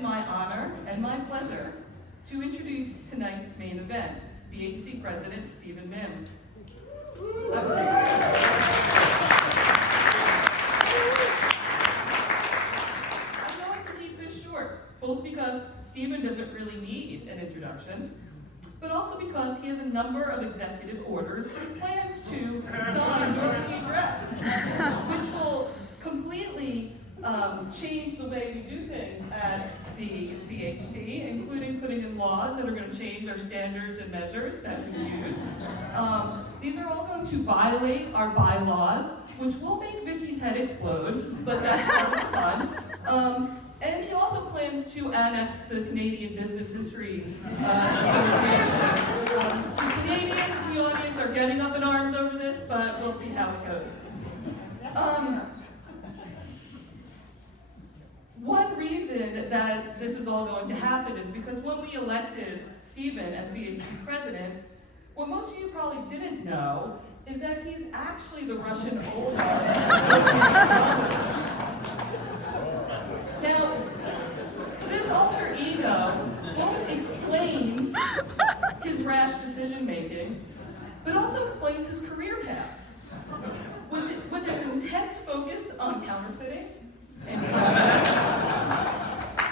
is my honor and my pleasure to introduce tonight's main event, BHC President Stephen Mihm. I'm going to keep this short, both because Stephen doesn't really need an introduction, but also because he has a number of executive orders and plans to sign during the address, which will completely change the way we do things at the BHC, including putting in laws that are going to change our standards and measures that we use. These are all going to violate our bylaws, which will make Vicky's head explode, but that's part of the fun. And he also plans to annex the Canadian Business History Association. The Canadians in the audience are getting up in arms over this, but we'll see how it goes. One reason that this is all going to happen is because when we elected Stephen as BHC president, what most of you probably didn't know is that he's actually the Russian oligarch. Now, this alter ego both explains his rash decision-making, but also explains his career path. With his intense focus on counterfeiting, and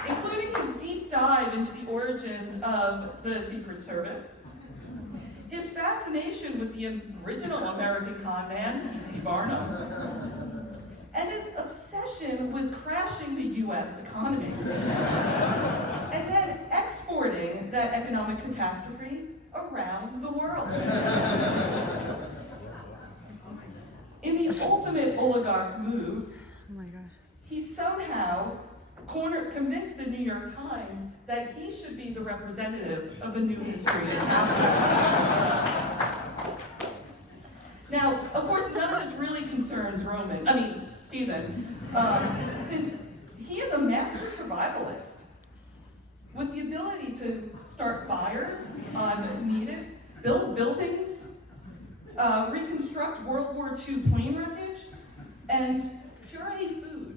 including his deep dive into the origins of the Secret Service, his fascination with the original American con man, P.T. Barnum, and his obsession with crashing the U.S. economy, and then exporting that economic catastrophe around the world. In the ultimate oligarch move, he somehow convinced the New York Times that he should be the representative of a new history in Africa. Now, of course, none of this really concerns Stephen, since he is a master survivalist with the ability to start fires on needed, build buildings, reconstruct World War II plane wreckage, and puree food.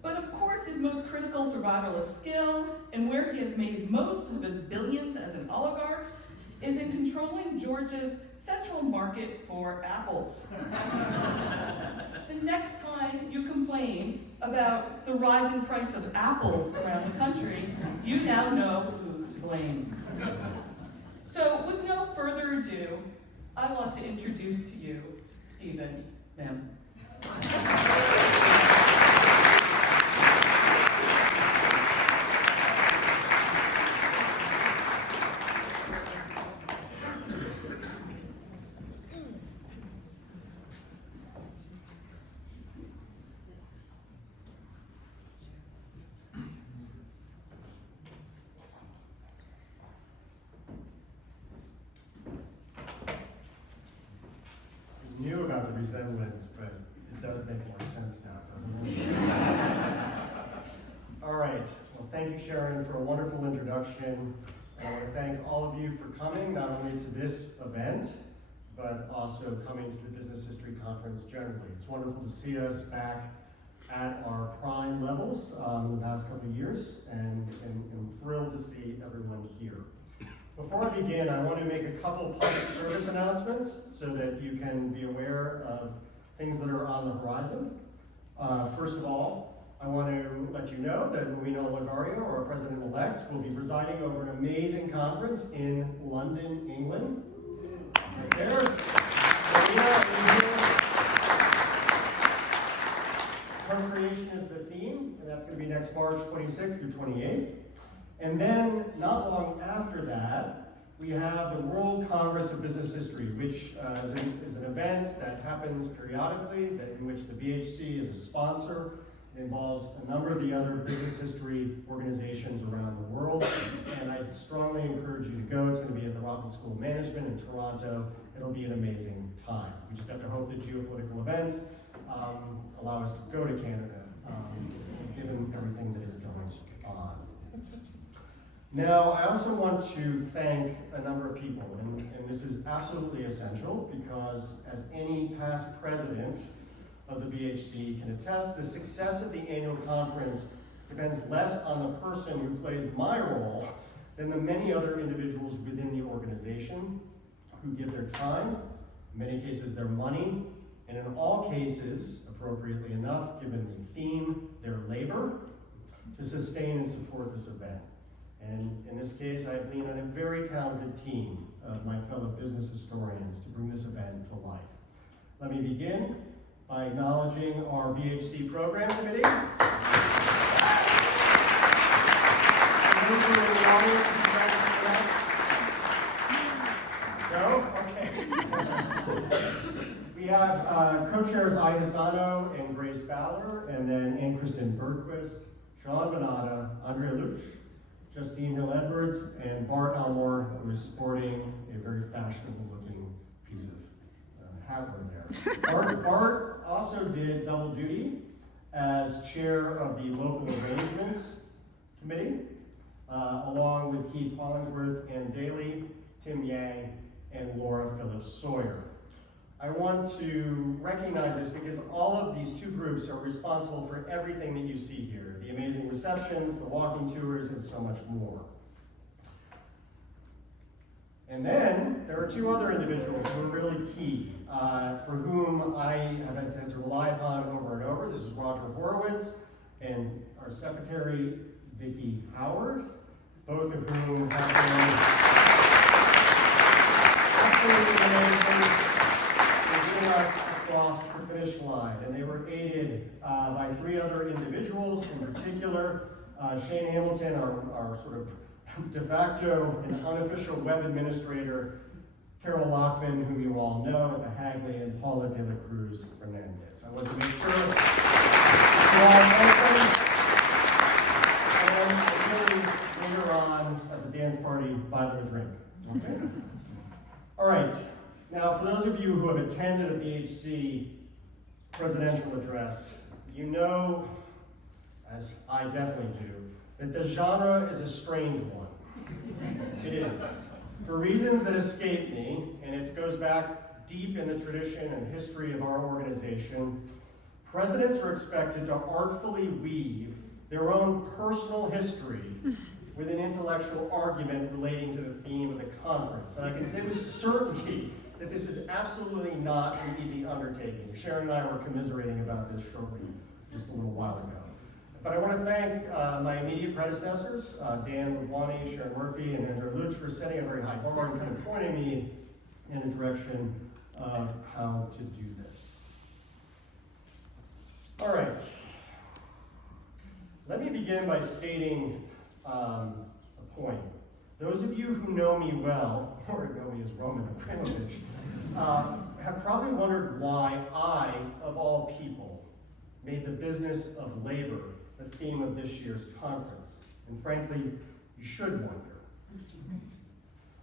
But of course, his most critical survivalist skill, and where he has made most of his billions as an oligarch, is in controlling Georgia's central market for apples. The next time you complain about the rising price of apples around the country, you now know who to blame. So with no further ado, I want to introduce to you Stephen Mihm. Knew about the resemblance, but it does make more sense now, doesn't it? All right. Well, thank you, Sharon, for a wonderful introduction. I want to thank all of you for coming, not only to this event, but also coming to the Business History Conference generally. It's wonderful to see us back at our prime levels in the past couple of years, and I'm thrilled to see everyone here. Before I begin, I want to make a couple public service announcements so that you can be aware of things that are on the horizon. First of all, I want to let you know that Rowena Oligario, our president-elect, will be presiding over an amazing conference in London, England. Right there. Co-creation is the theme, and that's going to be next March 26th through 28th. And then, not long after that, we have the World Congress of Business History, which is an event that happens periodically, in which the BHC is a sponsor. It involves a number of the other business history organizations around the world, and I strongly encourage you to go. It's going to be at the Robbins School of Management in Toronto. It'll be an amazing time. We just have to hope that geopolitical events allow us to go to Canada, given everything that is going on. Now, I also want to thank a number of people, and this is absolutely essential because, as any past president of the BHC can attest, the success of the annual conference depends less on the person who plays my role than the many other individuals within the organization who give their time, in many cases their money, and in all cases, appropriately enough, given the theme, their labor, to sustain and support this event. And in this case, I have leaned on a very talented team of my fellow business historians to bring this event to life. Let me begin by acknowledging our BHC Program Committee. Those who are in the audience, would you like to do that? No? Okay. We have co-chairs Ida Sano and Grace Fowler, and then Ann Kristen Bergquist, Sean Bonata, Andrea Luch, Justine Hill Edwards, and Bart Elmore, who is sporting a very fashionable looking piece of hardware there. Bart also did double duty as chair of the Local Arrangements Committee, along with Keith Hollingsworth and Daly, Tim Yang, and Laura Phillips Sawyer. I want to recognize this because all of these two groups are responsible for everything that you see here, the amazing receptions, the walking tours, and so much more. And then there are two other individuals who are really key, for whom I have had to rely upon over and over. This is Roger Horowitz and our secretary, Vicki Howard, both of whom have been absolutely amazing in getting us across the finish line. And they were aided by three other individuals, in particular, Shane Hamilton, our sort of de facto and unofficial web administrator, Carol Lockman, whom you all know at the Hagley, and Paula de la Cruz Fernandez. I want to make sure you all thank them. And really, later on at the dance party, buy them a drink. Okay? All right. Now, for those of you who have attended a BHC presidential address, you know, as I definitely do, that the genre is a strange one. It is. For reasons that escape me, and it goes back deep in the tradition and history of our organization, presidents are expected to artfully weave their own personal history with an intellectual argument relating to the theme of the conference. And I can say with certainty that this is absolutely not an easy undertaking. Sharon and I were commiserating about this shortly, just a little while ago. But I want to thank my immediate predecessors, Dan Wadwani, Sharon Murphy, and Andrew Luch, for setting a very high bar and kind of pointing me in a direction of how to do this. All right. Let me begin by stating a point. Those of you who know me well, or know me as Roman Abramovich, have probably wondered why I, of all people, made the business of labor the theme of this year's conference. And frankly, you should wonder.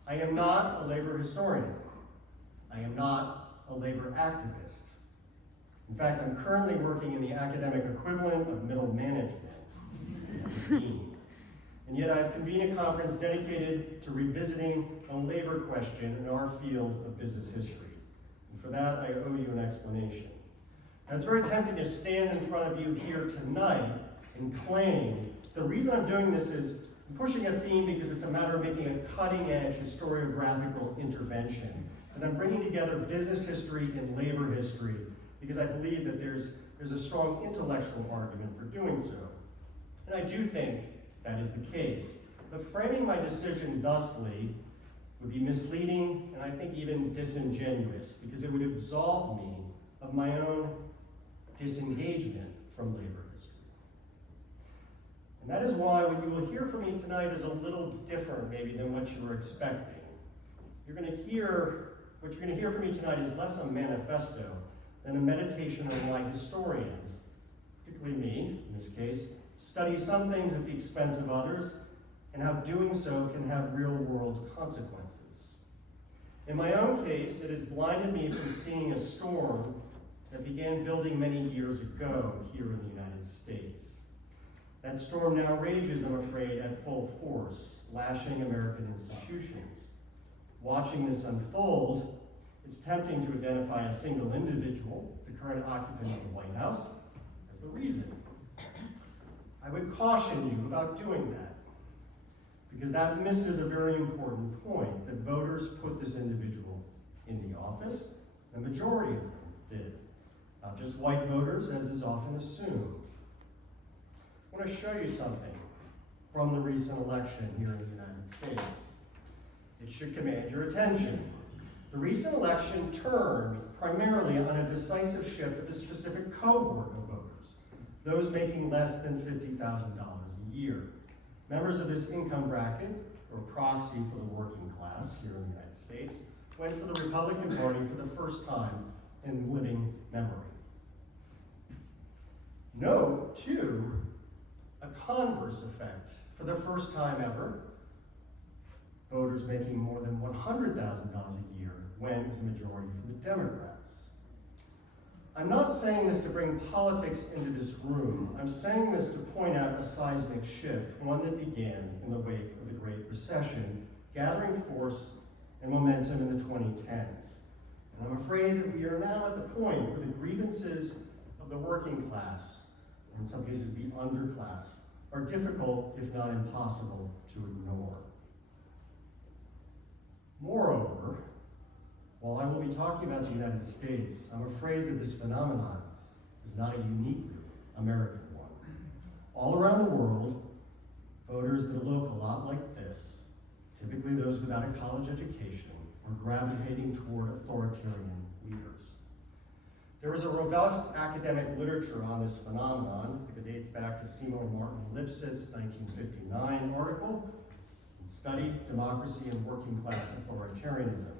I am not a labor historian. I am not a labor activist. In fact, I'm currently working in the academic equivalent of middle management, as a dean. And yet I've convened a conference dedicated to revisiting a labor question in our field of business history. And for that, I owe you an explanation. Now, it's very tempting to stand in front of you here tonight and claim the reason I'm doing this is I'm pushing a theme because it's a matter of making a cutting-edge historiographical intervention. And I'm bringing together business history and labor history because I believe that there's a strong intellectual argument for doing so. And I do think that is the case. But framing my decision thusly would be misleading and I think even disingenuous because it would absolve me of my own disengagement from labor history. And that is why what you will hear from me tonight is a little different maybe than what you were expecting. What you're going to hear from me tonight is less a manifesto than a meditation on why historians, particularly me in this case, study some things at the expense of others and how doing so can have real-world consequences. In my own case, it has blinded me from seeing a storm that began building many years ago here in the United States. That storm now rages, I'm afraid, at full force, lashing American institutions. Watching this unfold, it's tempting to identify a single individual, the current occupant of the White House, as the reason. I would caution you about doing that, because that misses a very important point, that voters put this individual in the office. The majority of them did, not just white voters, as is often assumed. I want to show you something from the recent election here in the United States. It should command your attention. The recent election turned primarily on a decisive shift of a specific cohort of voters, those making less than $50,000 a year. Members of this income bracket, or proxy for the working class here in the United States, went for the Republican Party for the first time in living memory. Note, too, a converse effect. For the first time ever, voters making more than $100,000 a year went as a majority for the Democrats. I'm not saying this to bring politics into this room. I'm saying this to point out a seismic shift, one that began in the wake of the Great Recession, gathering force and momentum in the 2010s. And I'm afraid that we are now at the point where the grievances of the working class, or in some cases the underclass, are difficult, if not impossible, to ignore. Moreover, while I will be talking about the United States, I'm afraid that this phenomenon is not a uniquely American one. All around the world, voters that look a lot like this, typically those without a college education, are gravitating toward authoritarian leaders. There is a robust academic literature on this phenomenon. It dates back to Seymour Martin Lipset's 1959 article, Study Democracy and Working Class Authoritarianism,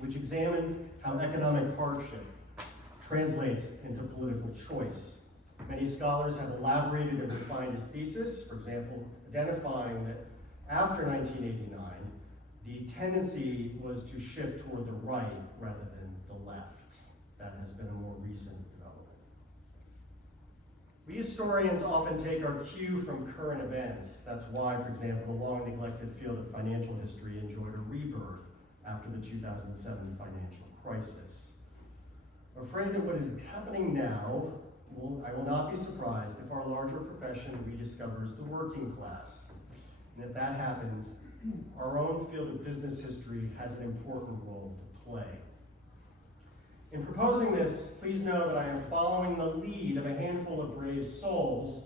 which examined how economic hardship translates into political choice. Many scholars have elaborated and refined his thesis, for example, identifying that after 1989, the tendency was to shift toward the right rather than the left. That has been a more recent development. We historians often take our cue from current events. That's why, for example, the long-neglected field of financial history enjoyed a rebirth after the 2007 financial crisis. I'm afraid that what is happening now, I will not be surprised if our larger profession rediscovers the working class. And if that happens, our own field of business history has an important role to play. In proposing this, please know that I am following the lead of a handful of brave souls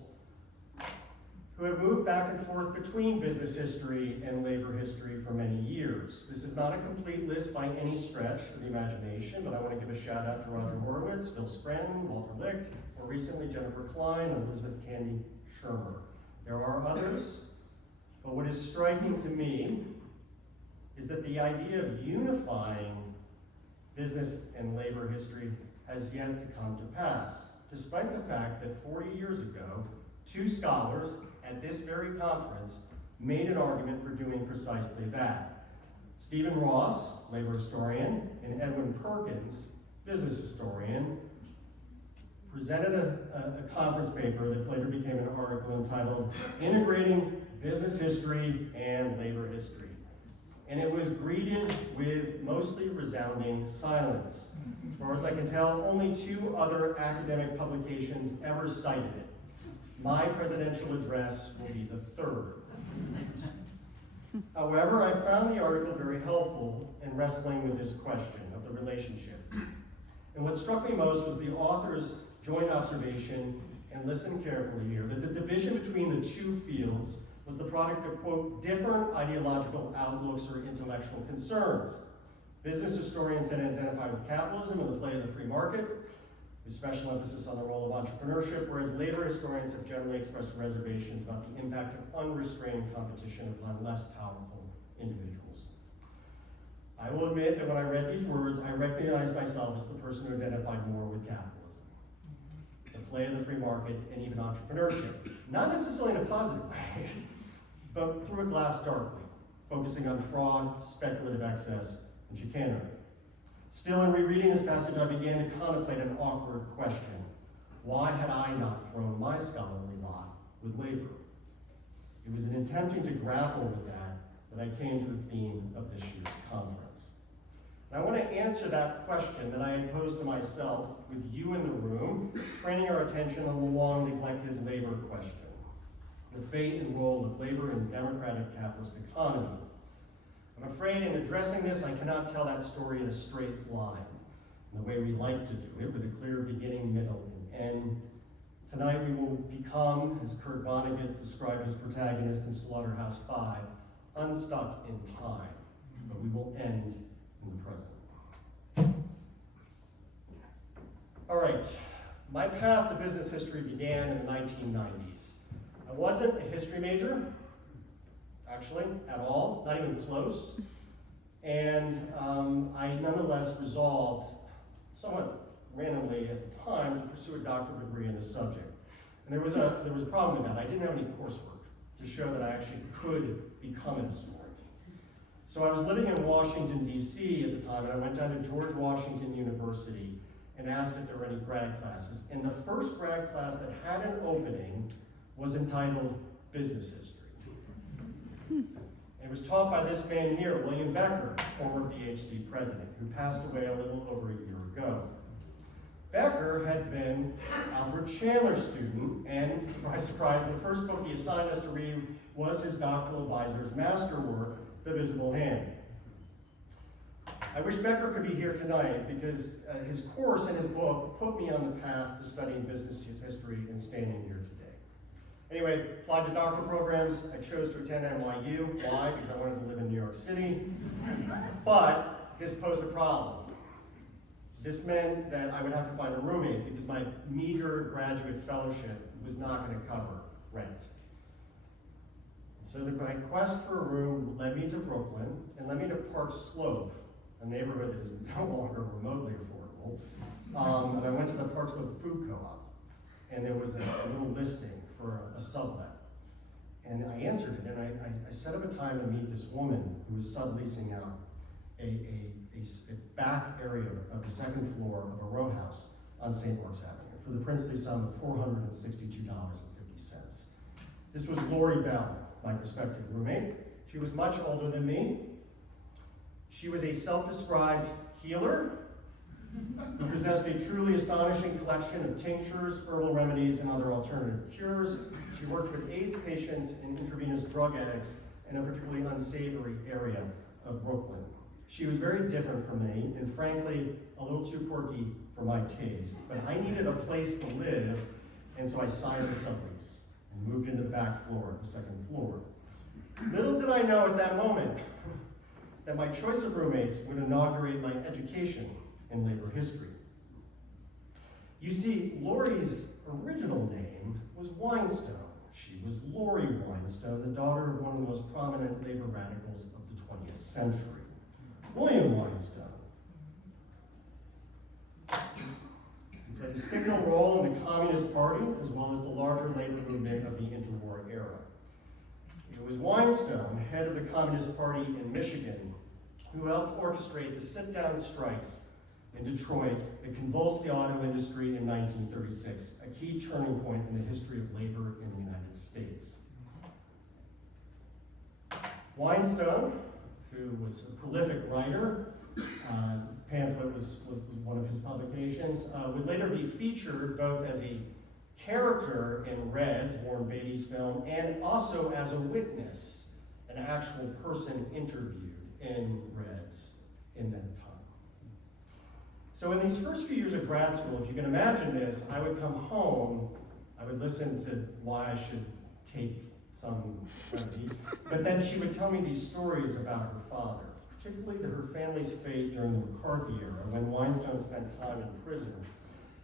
who have moved back and forth between business history and labor history for many years. This is not a complete list by any stretch of the imagination, but I want to give a shout out to Roger Horowitz, Phil Scranton, Walter Licht, more recently Jennifer Klein, and Elizabeth Candy Shermer. There are others, but what is striking to me is that the idea of unifying business and labor history has yet to come to pass, despite the fact that 40 years ago, two scholars at this very conference made an argument for doing precisely that. Stephen Ross, labor historian, and Edwin Perkins, business historian, presented a conference paper that later became an article entitled Integrating Business History and Labor History. And it was greeted with mostly resounding silence. As far as I can tell, only two other academic publications ever cited it. My presidential address will be the third. However, I found the article very helpful in wrestling with this question of the relationship. And what struck me most was the author's joint observation, and listen carefully here, that the division between the two fields was the product of, quote, different ideological outlooks or intellectual concerns. Business historians then identified with capitalism and the play of the free market, with special emphasis on the role of entrepreneurship, whereas labor historians have generally expressed reservations about the impact of unrestrained competition upon less powerful individuals. I will admit that when I read these words, I recognized myself as the person who identified more with capitalism, the play of the free market, and even entrepreneurship. Not necessarily in a positive way, but through a glass darkly, focusing on fraud, speculative excess, and chicanery. Still, in rereading this passage, I began to contemplate an awkward question. Why had I not thrown my scholarly lot with labor? It was in attempting to grapple with that I came to the theme of this year's conference. And I want to answer that question that I had posed to myself with you in the room, training our attention on the long-neglected labor question. the fate and role of labor in the democratic capitalist economy. I'm afraid in addressing this, I cannot tell that story in a straight line, in the way we like to do it, with a clear beginning, middle, and end. Tonight we will become, as Kurt Vonnegut described his protagonist in Slaughterhouse-Five, unstuck in time, but we will end in the present. All right, my path to business history began in the 1990s. I wasn't a history major, actually, at all, not even close. And I nonetheless resolved, somewhat randomly at the time, to pursue a doctoral degree in the subject. And there was a problem with that. I didn't have any coursework to show that I actually could become a historian. So I was living in Washington, D.C. at the time, and I went down to George Washington University and asked if there were any grad classes. And the first grad class that had an opening was entitled Business History. It was taught by this man here, William Becker, former BHC president, who passed away a little over a year ago. Becker had been Albert Chandler's student, and surprise, surprise, the first book he assigned us to read was his doctoral advisor's masterwork, The Visible Hand. I wish Becker could be here tonight because his course and his book put me on the path to studying business history and standing here today. Anyway, applied to doctoral programs. I chose to attend NYU. Why? Because I wanted to live in New York City. But this posed a problem. This meant that I would have to find a roommate because my meager graduate fellowship was not going to cover rent. So my quest for a room led me to Brooklyn and led me to Park Slope, a neighborhood that is no longer remotely affordable. And I went to the Park Slope Food Co-op, and there was a little listing for a sublet. And I answered it, and I set up a time to meet this woman who was subleasing out a back area of the second floor of a row house on St. Mark's Avenue for the princely sum of $462.50. This was Lori Bell, my prospective roommate. She was much older than me. She was a self-described healer who possessed a truly astonishing collection of tinctures, herbal remedies, and other alternative cures. She worked with AIDS patients and intravenous drug addicts in a particularly unsavory area of Brooklyn. She was very different from me, and frankly, a little too quirky for my taste. But I needed a place to live, and so I signed a sublease and moved into the back floor, the second floor. Little did I know at that moment that my choice of roommates would inaugurate my education in labor history. You see, Lori's original name was Weinstone. She was Lori Weinstone, the daughter of one of the most prominent labor radicals of the 20th century, William Weinstone. He played a signal role in the Communist Party as well as the larger labor movement of the interwar era. It was Weinstone, head of the Communist Party in Michigan, who helped orchestrate the sit-down strikes in Detroit that convulsed the auto industry in 1936, a key turning point in the history of labor in the United States. Weinstone, who was a prolific writer, pamphlet was one of his publications, would later be featured both as a character in Reds, Warren Beatty's film, and also as a witness, an actual person interviewed in Reds in that time. So in these first few years of grad school, if you can imagine this, I would come home, I would listen to why I should take some remedy, but then she would tell me these stories about her father, particularly her family's fate during the McCarthy era, when Weinstone spent time in prison,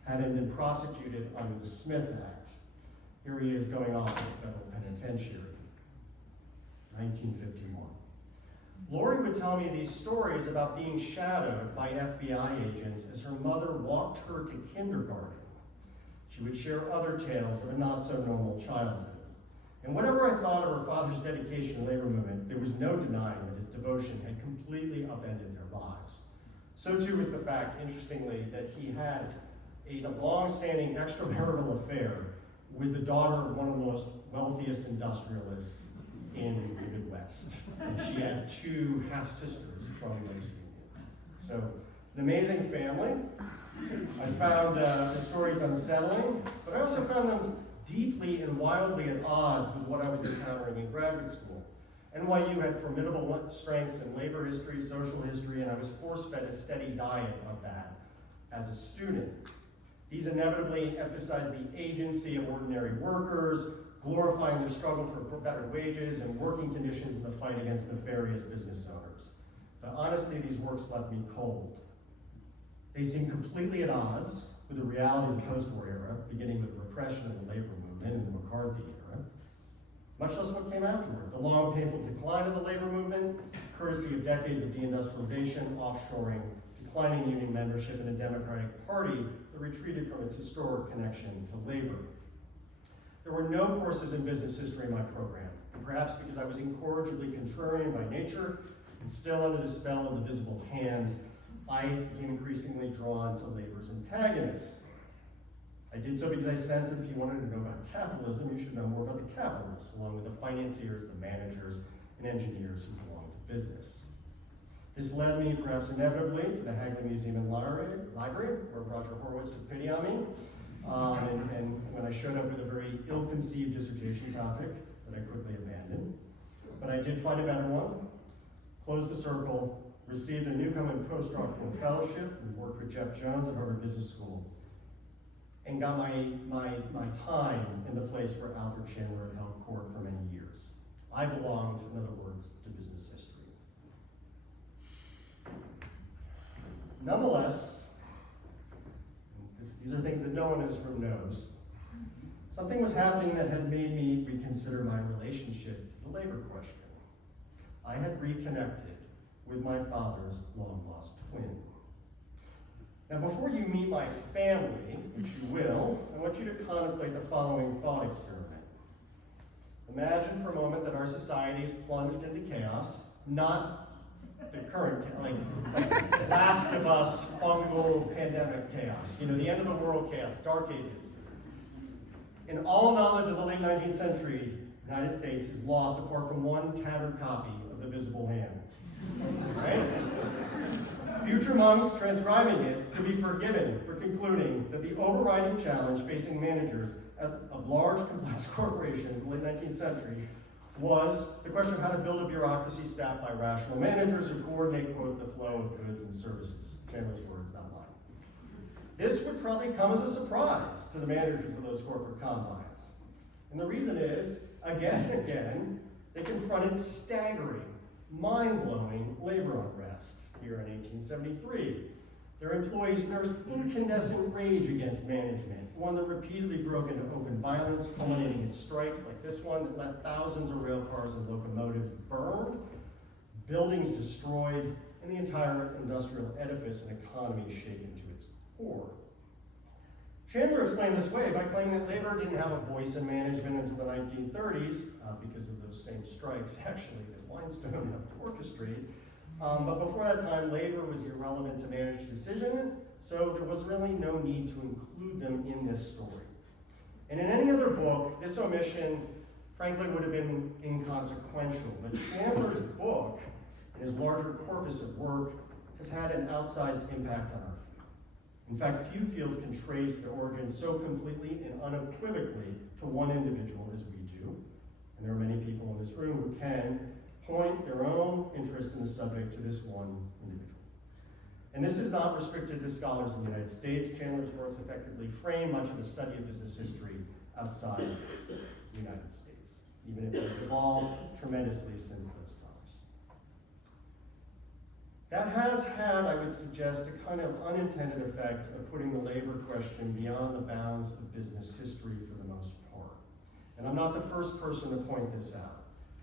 having been prosecuted under the Smith Act. Here he is going off to the federal penitentiary, 1951. Lori would tell me these stories about being shadowed by FBI agents as her mother walked her to kindergarten. She would share other tales of a not-so-normal childhood. And whatever I thought of her father's dedication to the labor movement, there was no denying that his devotion had completely upended their lives. So too was the fact, interestingly, that he had a long-standing extramarital affair with the daughter of one of the most wealthiest industrialists in the Midwest. And she had two half-sisters from those unions. So, an amazing family. I found the stories unsettling, but I also found them deeply and wildly at odds with what I was encountering in graduate school. NYU had formidable strengths in labor history, social history, and I was force-fed a steady diet of that as a student. These inevitably emphasized the agency of ordinary workers, glorifying their struggle for better wages and working conditions in the fight against nefarious business owners. But honestly, these works left me cold. They seemed completely at odds with the reality of the post-war era, beginning with the repression of the labor movement and the McCarthy era, much less what came afterward. The long, painful decline of the labor movement, courtesy of decades of deindustrialization, offshoring, declining union membership, and a Democratic Party that retreated from its historic connection to labor. There were no courses in business history in my program, and perhaps because I was incorrigibly contrarian by nature and still under the spell of the visible hand, I became increasingly drawn to labor's antagonists. I did so because I sensed that if you wanted to know about capitalism, you should know more about the capitalists, along with the financiers, the managers, and engineers who belong to business. This led me, perhaps inevitably, to the Hagley Museum and Library, where Roger Horowitz took pity on me. And when I showed up with a very ill-conceived dissertation topic that I quickly abandoned. But I did find a better one, closed the circle, received a Newcomen postdoctoral fellowship, and worked with Jeff Jones at Harvard Business School, and got my time in the place where Alfred Chandler had held court for many years. I belonged, in other words, to business history. Nonetheless, these are things that no one in this room knows. Something was happening that had made me reconsider my relationship to the labor question. I had reconnected with my father's long-lost twin. Now, before you meet my family, which you will, I want you to contemplate the following thought experiment. Imagine for a moment that our society is plunged into chaos, not the current, like Last of Us fungal pandemic chaos, the end of the world chaos, dark ages. In all knowledge of the late 19th century, the United States is lost apart from one tattered copy of the Visible Hand. Right? Future monks transcribing it could be forgiven for concluding that the overriding challenge facing managers of large, complex corporations in the late 19th century was the question of how to build a bureaucracy staffed by rational managers who coordinate, quote, the flow of goods and services. Chandler's words, not mine. This would probably come as a surprise to the managers of those corporate combines. And the reason is, again and again, they confronted staggering, mind-blowing labor unrest. Here in 1873, their employees nursed incandescent rage against management, one that repeatedly broke into open violence, culminating in strikes like this one that left thousands of rail cars and locomotives burned, buildings destroyed, and the entire industrial edifice and economy shaken to its core. Chandler explained this way by claiming that labor didn't have a voice in management until the 1930s, because of those same strikes, actually, that Weinstein helped orchestrate. But before that time, labor was irrelevant to managed decisions, so there was really no need to include them in this story. And in any other book, this omission, frankly, would have been inconsequential. But Chandler's book, and his larger corpus of work, has had an outsized impact on our field. In fact, few fields can trace their origins so completely and unequivocally to one individual as we do. And there are many people in this room who can point their own interest in the subject to this one individual. And this is not restricted to scholars in the United States. Chandler's works effectively frame much of the study of business history outside the United States, even if it has evolved tremendously since those times. That has had, I would suggest, a kind of unintended effect of putting the labor question beyond the bounds of business history for the most part. And I'm not the first person to point this out.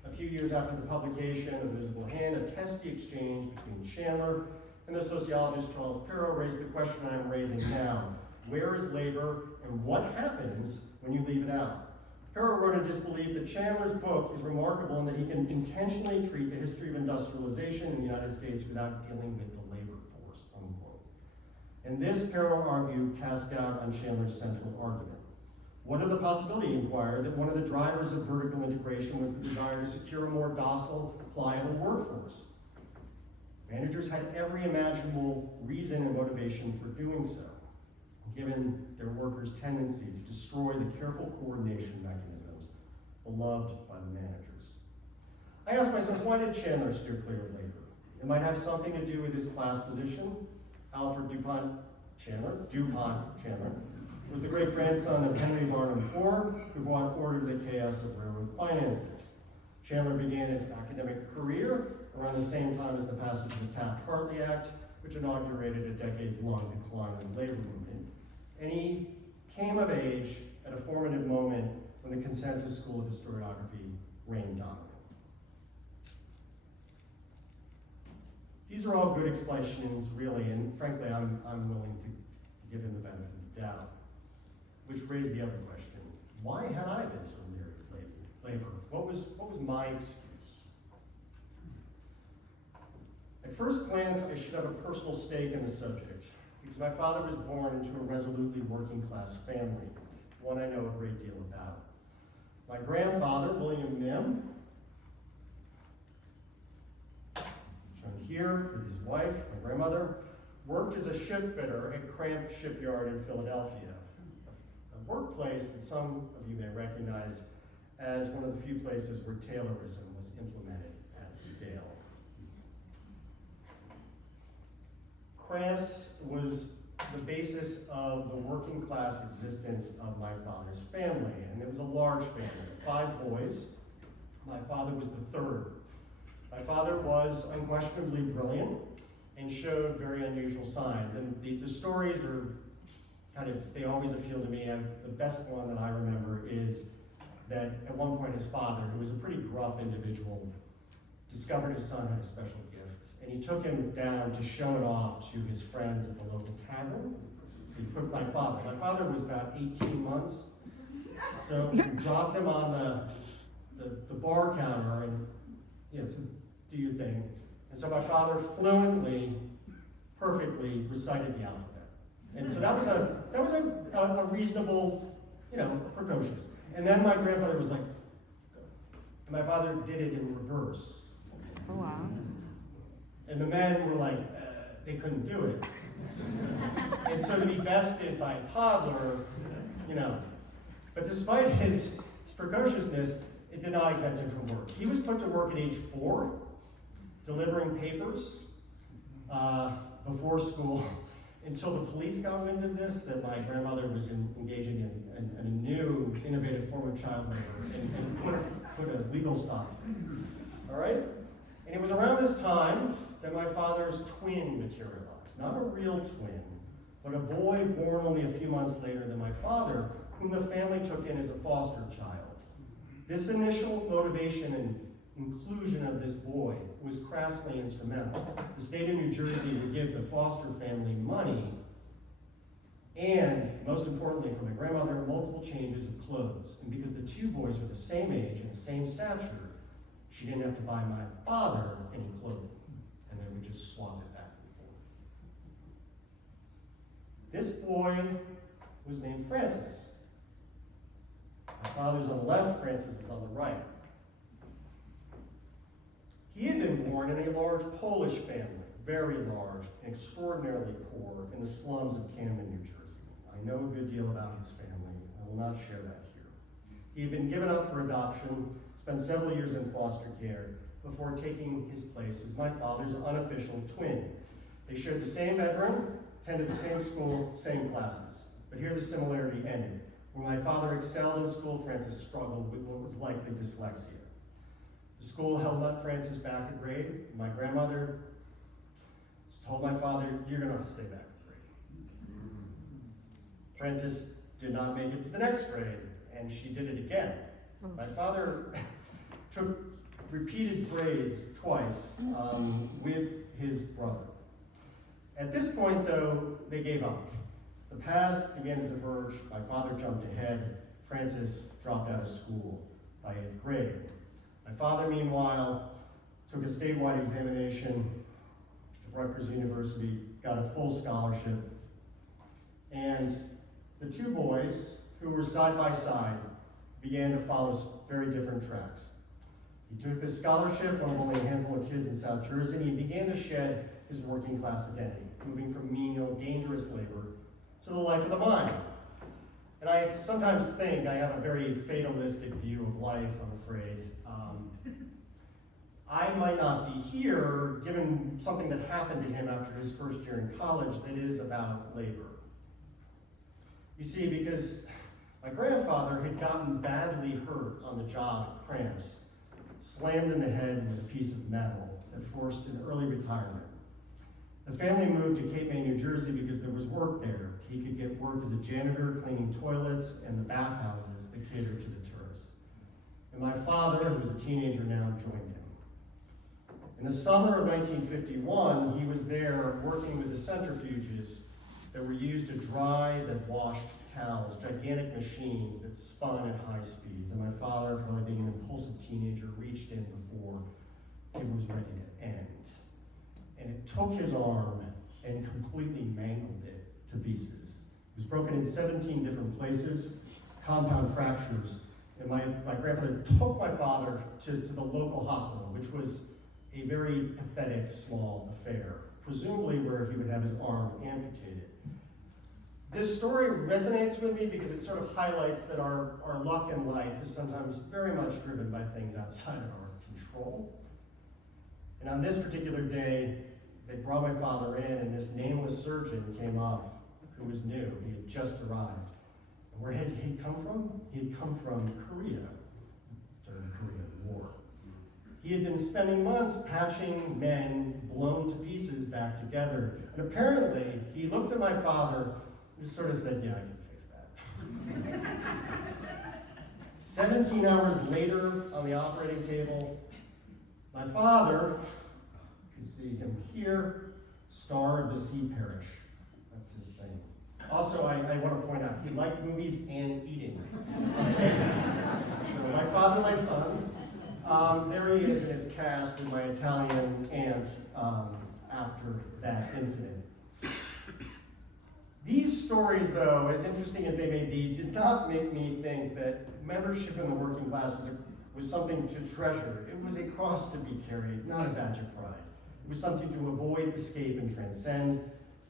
A few years after the publication of The Visible Hand, a testy exchange between Chandler and the sociologist Charles Perrow raised the question I'm raising now. Where is labor, and what happens when you leave it out? Perrow wrote in disbelief that Chandler's book is remarkable in that he can intentionally treat the history of industrialization in the United States without dealing with the labor force, unquote. And this, Perrow argued, cast doubt on Chandler's central argument. What of the possibility, he inquired, that one of the drivers of vertical integration was the desire to secure a more docile, pliable workforce? Managers had every imaginable reason and motivation for doing so. given their workers' tendency to destroy the careful coordination mechanisms beloved by the managers. I asked myself, why did Chandler steer clear of labor? It might have something to do with his class position. Alfred DuPont Chandler, was the great-grandson of Henry Varnum Poor, who brought order to the chaos of railroad finances. Chandler began his academic career around the same time as the passage of the Taft-Hartley Act, which inaugurated a decades-long decline in the labor movement. And he came of age at a formative moment when the Consensus School of Historiography reigned dominant. These are all good explanations, really, and frankly, I'm willing to give him the benefit of the doubt. Which raised the other question: why had I been so leery of labor? What was my excuse? At first glance, I should have a personal stake in the subject, because my father was born into a resolutely working-class family, one I know a great deal about. My grandfather, William Mihm, shown here with his wife, my grandmother, worked as a shipfitter at Cramp Shipyard in Philadelphia, a workplace that some of you may recognize as one of the few places where Taylorism was implemented at scale. Cramps was the basis of the working class existence of my father's family, and it was a large family, 5 boys. My father was the third. My father was unquestionably brilliant and showed very unusual signs, and the stories are they always appeal to me, and the best one that I remember is that at one point his father, who was a pretty gruff individual, discovered his son had a special gift, and he took him down to show it off to his friends at the local tavern. He put my father was about 18 months, so he dropped him on the bar counter and, so do your thing. And so my father fluently, perfectly recited the alphabet. And so that was a reasonable, precocious. And then my grandfather was like, and my father did it in reverse. Oh, wow. And the men were like, they couldn't do it. And so to be bested by a toddler, But despite his precociousness, it did not exempt him from work. He was put to work at age 4, delivering papers before school, until the police got wind of this, that my grandmother was engaging in a new, innovative form of child labor, and put a legal stop to it. All right? And it was around this time that my father's twin materialized. Not a real twin, but a boy born only a few months later than my father, whom the family took in as a foster child. This initial motivation and inclusion of this boy was crassly instrumental. The state of New Jersey would give the foster family money, and most importantly for my grandmother, multiple changes of clothes. And because the 2 boys were the same age and the same stature, she didn't have to buy my father any clothing, and they would just swap it back and forth. This boy was named Francis. My father's on the left, Francis is on the right. He had been born in a large Polish family, very large and extraordinarily poor, in the slums of Camden, New Jersey. I know a good deal about his family. I will not share that here. He had been given up for adoption, spent several years in foster care, before taking his place as my father's unofficial twin. They shared the same bedroom, attended the same school, same classes. But here the similarity ended. Where my father excelled in school, Francis struggled with what was likely dyslexia. The school held Francis back a grade. My grandmother told my father, "You're going to stay back a grade." Francis did not make it to the next grade, and she did it again. My father took repeated grades twice with his brother. At this point, though, they gave up. The paths began to diverge. My father jumped ahead. Francis dropped out of school by 8th grade. My father, meanwhile, took a statewide examination at Rutgers University, got a full scholarship, and the 2 boys, who were side by side, began to follow very different tracks. He took this scholarship, one of only a handful of kids in South Jersey, and he began to shed his working class identity, moving from menial, dangerous labor to the life of the mind. And I sometimes think I have a very fatalistic view of life, I'm afraid. I might not be here given something that happened to him after his first year in college that is about labor. You see, because my grandfather had gotten badly hurt on the job at Cramps, slammed in the head with a piece of metal that forced an early retirement. The family moved to Cape May, New Jersey because there was work there. He could get work as a janitor, cleaning toilets and the bathhouses that catered to the tourists. And my father, who was a teenager now, joined him. In the summer of 1951, he was there working with the centrifuges that were used to dry the washed towels, gigantic machines that spun at high speeds. And my father, probably being an impulsive teenager, reached in before it was ready to end. And it took his arm and completely mangled it to pieces. It was broken in 17 different places, compound fractures. And my grandfather took my father to the local hospital, which was a very pathetic, small affair, presumably where he would have his arm amputated. This story resonates with me because it sort of highlights that our luck in life is sometimes very much driven by things outside of our control. And on this particular day, they brought my father in, and this nameless surgeon came up who was new. He had just arrived. And where had he come from? He had come from Korea during the Korean War. He had been spending months patching men blown to pieces back together. And apparently, he looked at my father and just sort of said, yeah, I can fix that. 17 hours later, on the operating table, my father, you can see him here, star of The Sea Parish. That's his thing. Also, I want to point out, he liked movies and eating. Okay? So my father, my son, there he is in his cast with my Italian aunt after that incident. These stories, though, as interesting as they may be, did not make me think that membership in the working class was something to treasure. It was a cross to be carried, not a badge of pride. It was something to avoid, escape, and transcend,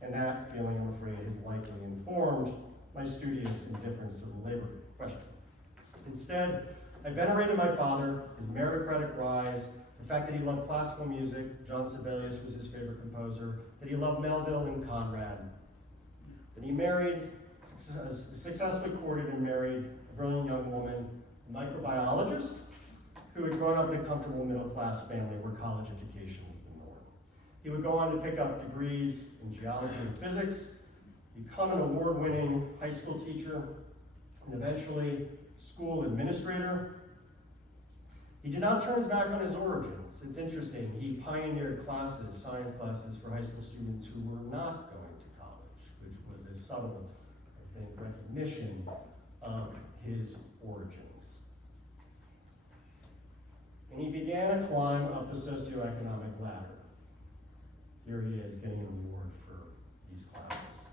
and that feeling, I'm afraid, has likely informed my studious indifference to the labor question. Instead, I venerated my father, his meritocratic rise, the fact that he loved classical music, John Sibelius was his favorite composer, that he loved Melville and Conrad, that he married, successfully courted and married a brilliant young woman, a microbiologist, who had grown up in a comfortable middle-class family where college education was the norm. He would go on to pick up degrees in geology and physics, become an award-winning high school teacher, and eventually school administrator. He did not turn his back on his origins. It's interesting, he pioneered classes, science classes for high school students who were not going to college, which was a subtle, I think, recognition of his origins. And he began to climb up the socioeconomic ladder. Here he is getting an award for these classes.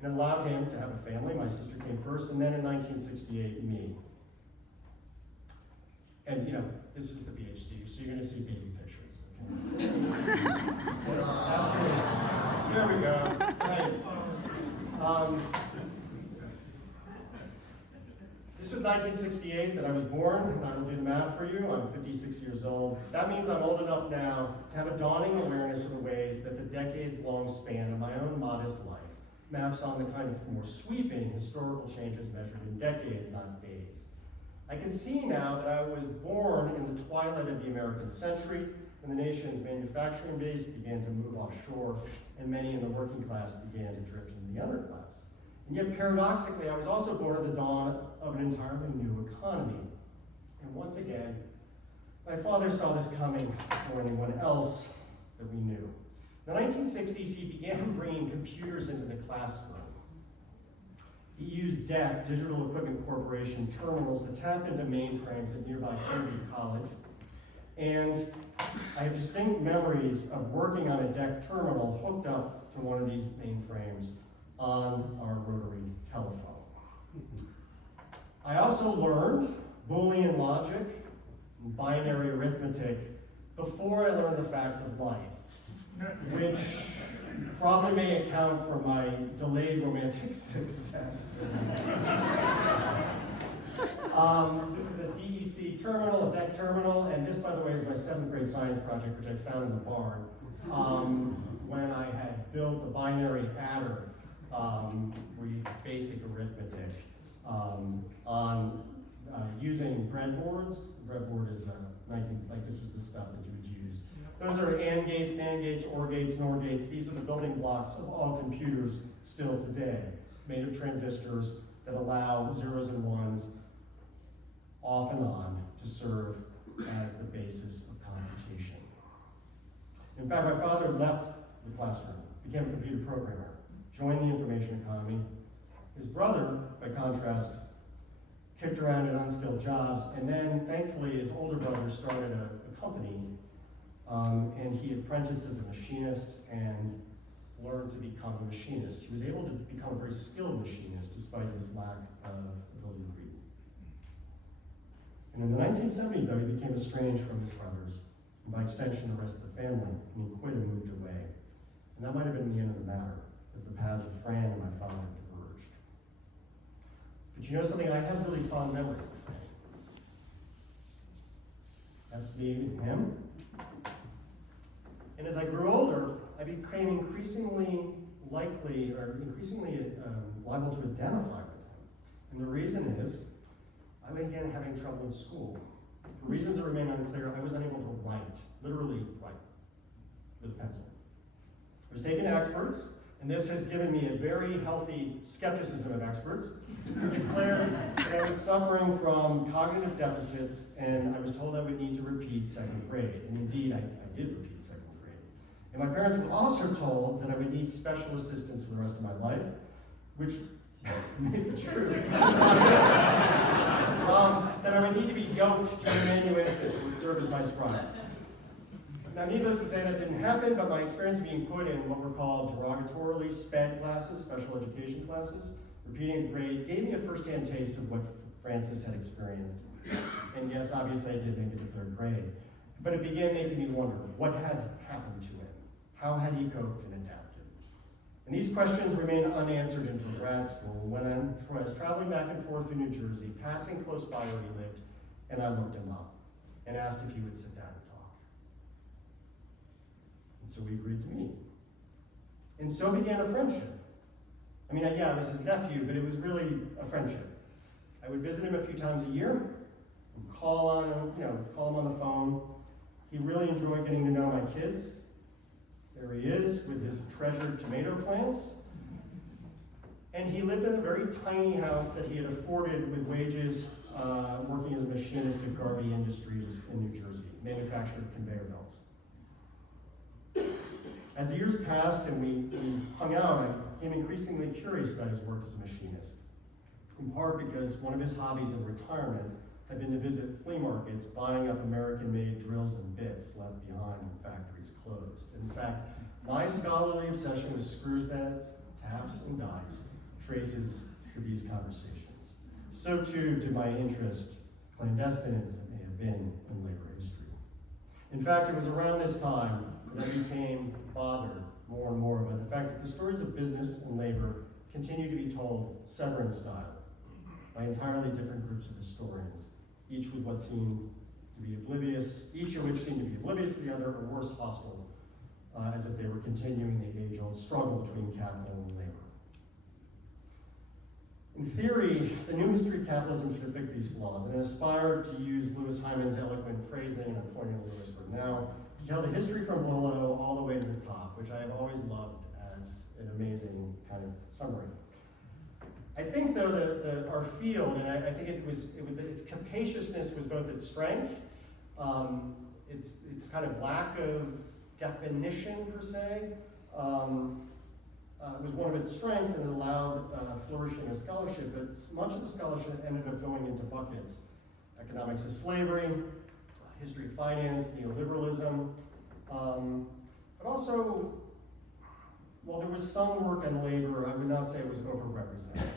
And it allowed him to have a family. My sister came first, and then in 1968, me. And this is the PhD, so you're going to see baby pictures. Okay? There we go. Right. This was 1968 that I was born, and I will do the math for you. I'm 56 years old. That means I'm old enough now to have a dawning awareness of the ways that the decades-long span of my own modest life maps on the kind of more sweeping historical changes measured in decades, not days. I can see now that I was born in the twilight of the American century, when the nation's manufacturing base began to move offshore, and many in the working class began to drift into the underclass. And yet, paradoxically, I was also born at the dawn of an entirely new economy. And once again, my father saw this coming before anyone else that we knew. In the 1960s, he began bringing computers into the classroom. He used DEC, Digital Equipment Corporation, terminals to tap into mainframes at nearby Trinity College. And I have distinct memories of working on a DEC terminal hooked up to one of these mainframes on our rotary telephone. I also learned Boolean logic and binary arithmetic before I learned the facts of life, which probably may account for my delayed romantic success. This is a DEC terminal, a deck terminal, and this, by the way, is my 7th grade science project, which I found in the barn. When I had built a binary adder, basic arithmetic, on using breadboards. Breadboard is this was the stuff that you would use. Those are AND gates, NAND gates, OR gates, NOR gates. These are the building blocks of all computers still today, made of transistors that allow zeros and ones off and on to serve as the basis of computation. In fact, my father left the classroom, became a computer programmer, joined the information economy. His brother, by contrast, kicked around in unskilled jobs, and then, thankfully, his older brother started a company, and he apprenticed as a machinist and learned to become a machinist. He was able to become a very skilled machinist despite his lack of ability to read. And in the 1970s, though, he became estranged from his brothers, and by extension, the rest of the family, and he quit and moved away. And that might have been the end of the matter, as the paths of Fran and my father diverged. But you know something? I have really fond memories of Fran. That's me and him. And as I grew older, I became increasingly liable to identify with him. And the reason is, I began having trouble in school. For reasons that remain unclear, I was unable to write, literally write, with a pencil. I was taken to experts, and this has given me a very healthy skepticism of experts, who declared that I was suffering from cognitive deficits, and I was told I would need to repeat 2nd grade. And indeed, I did repeat 2nd grade. And my parents were also told that I would need special assistance for the rest of my life, which may be true. That I would need to be yoked to a manuensis who would serve as my scribe. Now, needless to say, that didn't happen, but my experience being put in what were called derogatorily SPED classes, special education classes, repeating a grade, gave me a first-hand taste of what Francis had experienced. And yes, obviously I did make it to 3rd grade. But it began making me wonder, what had happened to him? How had he coped and adapted? And these questions remained unanswered until grad school, when I was traveling back and forth through New Jersey, passing close by where he lived, and I looked him up and asked if he would sit down and talk. And so we agreed to meet. And so began a friendship. I mean, I was his nephew, but it was really a friendship. I would visit him a few times a year, call him on the phone. He really enjoyed getting to know my kids. There he is with his treasured tomato plants. And he lived in a very tiny house that he had afforded with wages working as a machinist at Garvey Industries in New Jersey, manufacturer of conveyor belts. As the years passed and we hung out, I became increasingly curious about his work as a machinist, in part because one of his hobbies in retirement had been to visit flea markets, buying up American-made drills and bits left behind when factories closed. In fact, my scholarly obsession with screw threads, taps, and dies traces to these conversations. So too did my interest, clandestine as it may have been, in labor history. In fact, it was around this time that I became bothered more and more by the fact that the stories of business and labor continue to be told severance style by entirely different groups of historians, each with what seemed to be oblivious, each of which seemed to be oblivious to the other, or worse, hostile, as if they were continuing the age-old struggle between capital and labor. In theory, the new history of capitalism should fix these flaws, and it aspired to use Louis Hyman's eloquent phrasing, and I'm pointing to Louis for now, to tell the history from below all the way to the top, which I have always loved as an amazing kind of summary. I think, though, that our field, and I think its capaciousness was both its strength, its kind of lack of definition, per se, was one of its strengths, and it allowed flourishing of scholarship, but much of the scholarship ended up going into buckets. Economics of slavery, history of finance, neoliberalism, but also, while there was some work on labor, I would not say it was overrepresented.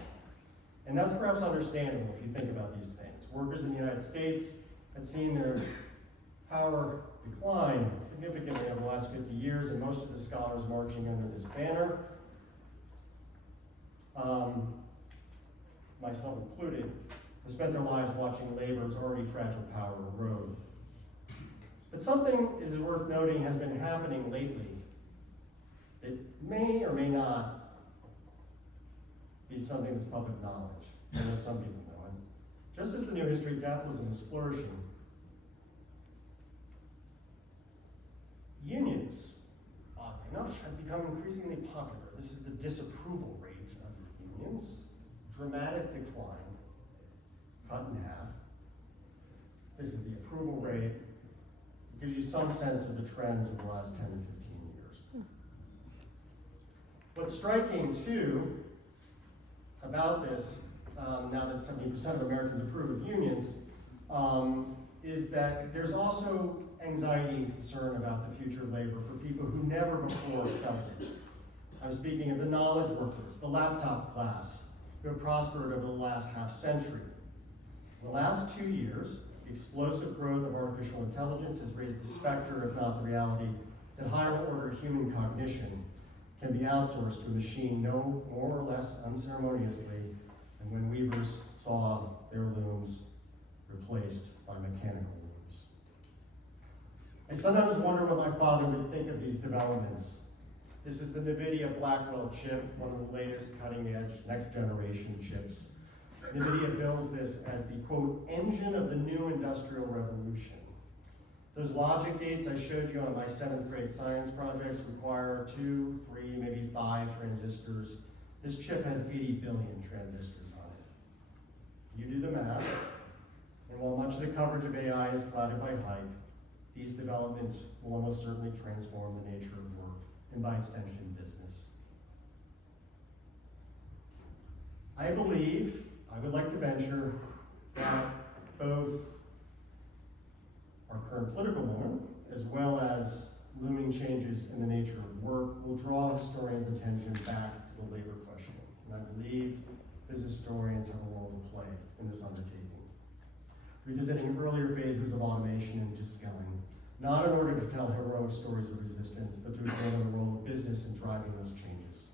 And that's perhaps understandable if you think about these things. Workers in the United States had seen their power declined significantly over the last 50 years, and most of the scholars marching under this banner, myself included, have spent their lives watching labor's already fragile power erode. But something is worth noting has been happening lately that may or may not be something that's public knowledge. I know some people know it. Just as the new history of capitalism is flourishing, unions, oddly enough, have become increasingly popular. This is the disapproval rate of unions. Dramatic decline, cut in half. This is the approval rate. It gives you some sense of the trends of the last 10 to 15 years. What's striking, too, about this, now that 70% of Americans approve of unions, is that there's also anxiety and concern about the future of labor for people who never before felt it. I'm speaking of the knowledge workers, the laptop class, who have prospered over the last half century. In the last 2 years, the explosive growth of artificial intelligence has raised the specter, if not the reality, that higher order human cognition can be outsourced to a machine no more or less unceremoniously than when weavers saw their looms replaced by mechanical looms. I sometimes wonder what my father would think of these developments. This is the NVIDIA Blackwell chip, one of the latest cutting-edge, next-generation chips. NVIDIA bills this as the, quote, engine of the new industrial revolution. Those logic gates I showed you on my 7th grade science projects require 2, 3, maybe 5 transistors. This chip has 80 billion transistors on it. You do the math, and while much of the coverage of AI is clouded by hype, these developments will almost certainly transform the nature of work, and by extension, business. I believe, I would like to venture, that both our current political moment, as well as looming changes in the nature of work, will draw historians' attention back to the labor question. And I believe business historians have a role to play in this undertaking. Revisiting earlier phases of automation and de-skilling, not in order to tell heroic stories of resistance, but to examine the role of business in driving those changes.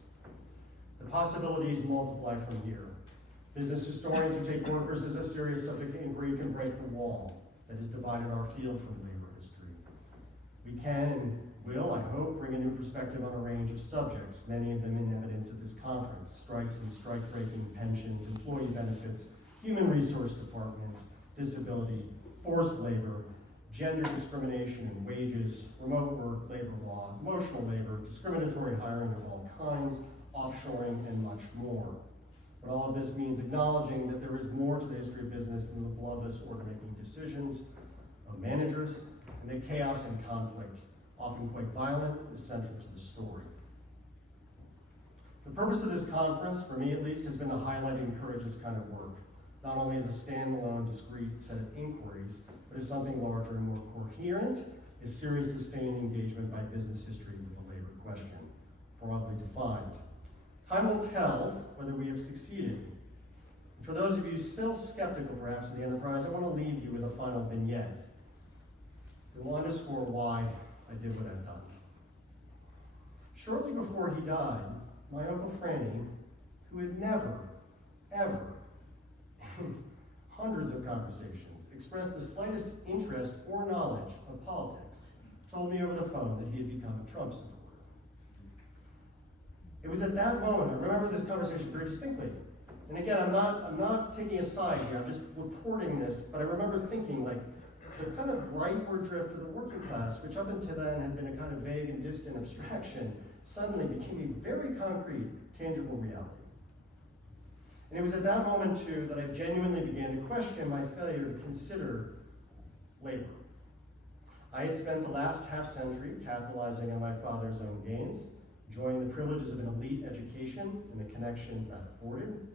The possibilities multiply from here. Business historians who take workers as a serious subject inquiry can break the wall that has divided our field from labor history. We can and will, I hope, bring a new perspective on a range of subjects, many of them in evidence at this conference: strikes and strike-breaking, pensions, employee benefits, human resource departments, disability, forced labor, gender discrimination in wages, remote work, labor law, emotional labor, discriminatory hiring of all kinds, offshoring, and much more. But all of this means acknowledging that there is more to the history of business than the bloodless order-making decisions of managers, and that chaos and conflict, often quite violent, is central to the story. The purpose of this conference, for me at least, has been to highlight and encourage this kind of work, not only as a standalone, discrete set of inquiries, but as something larger and more coherent, a serious, sustained engagement by business history with the labor question, broadly defined. Time will tell whether we have succeeded. For those of you still skeptical, perhaps, of the enterprise, I want to leave you with a final vignette that will underscore why I did what I've done. Shortly before he died, my Uncle Franny, who had never, ever, in hundreds of conversations, expressed the slightest interest or knowledge of politics, told me over the phone that he had become a Trump supporter. It was at that moment, I remember this conversation very distinctly. And again, I'm not taking a side here, I'm just reporting this, but I remember thinking, like, the kind of rightward drift of the working class, which up until then had been a kind of vague and distant abstraction, suddenly became a very concrete, tangible reality. And it was at that moment, too, that I genuinely began to question my failure to consider labor. I had spent the last half-century capitalizing on my father's own gains, enjoying the privileges of an elite education and the connections that afforded.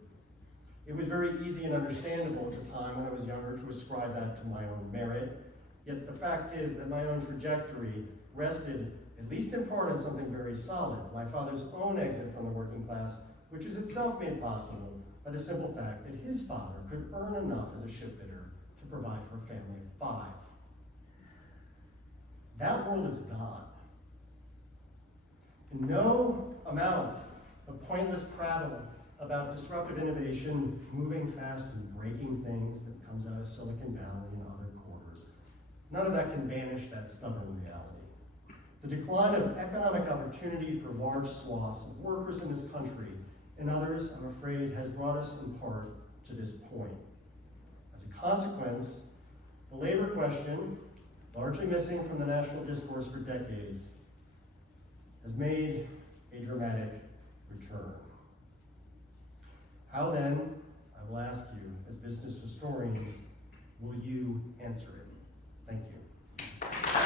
It was very easy and understandable at the time when I was younger to ascribe that to my own merit. Yet the fact is that my own trajectory rested, at least in part, on something very solid: my father's own exit from the working class, which was itself made possible by the simple fact that his father could earn enough as a shipfitter to provide for a family of 5. that world is gone. And no amount of pointless prattle about disruptive innovation, moving fast and breaking things that comes out of Silicon Valley and other quarters, none of that can banish that stubborn reality. The decline of economic opportunity for large swaths of workers in this country and others, I'm afraid, has brought us in part to this point. As a consequence, the labor question, largely missing from the national discourse for decades, has made a dramatic return. How then, I will ask you, as business historians, will you answer it? Thank you.